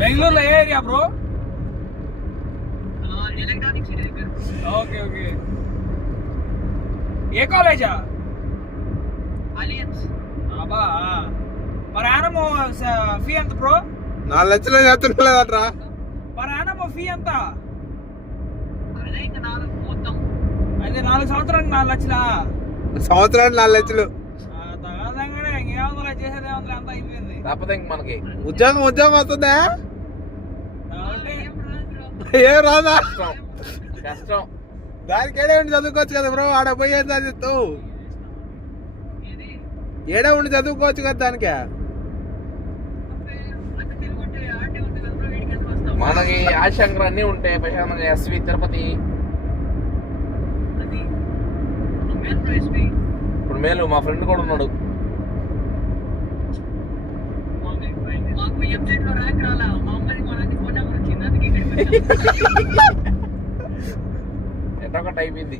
బెంగళూరులో ఏ area bro? Okay okay. ఏ కాలేజా? అబ్బా. మరి యానము ఫీ ఎంత బ్రో? 4 లక్షలు చేస్తున్నట్రా. మరి యానము ఫీ ఎంత? అదే 4 సంవత్సరానికి 4 లక్షలా? సంవత్సరానికి 4 లక్షలు. ఇంకేముందిలే, చేసేది ఏముంది, అంతా అయిపోయింది. తప్పదు ఇంక మనకి. ఉద్యోగం వస్తుందా? ఏం రాదా? కష్టం. దానికి ఏడే ఉండి చదువుకోవచ్చు కదా బ్రో. ఆడ పోయి చదువుతావు, ఏడే ఉండి చదువుకోవచ్చు కదా దానికి. మనకి ఆశంకర్ అన్నీ ఉంటాయి ప్రశాంతంగా. ఎస్వి తిరుపతి ఇప్పుడు మేలు. మా ఫ్రెండ్ కూడా ఉన్నాడు. ఎట్టొకటి అయిపోయింది.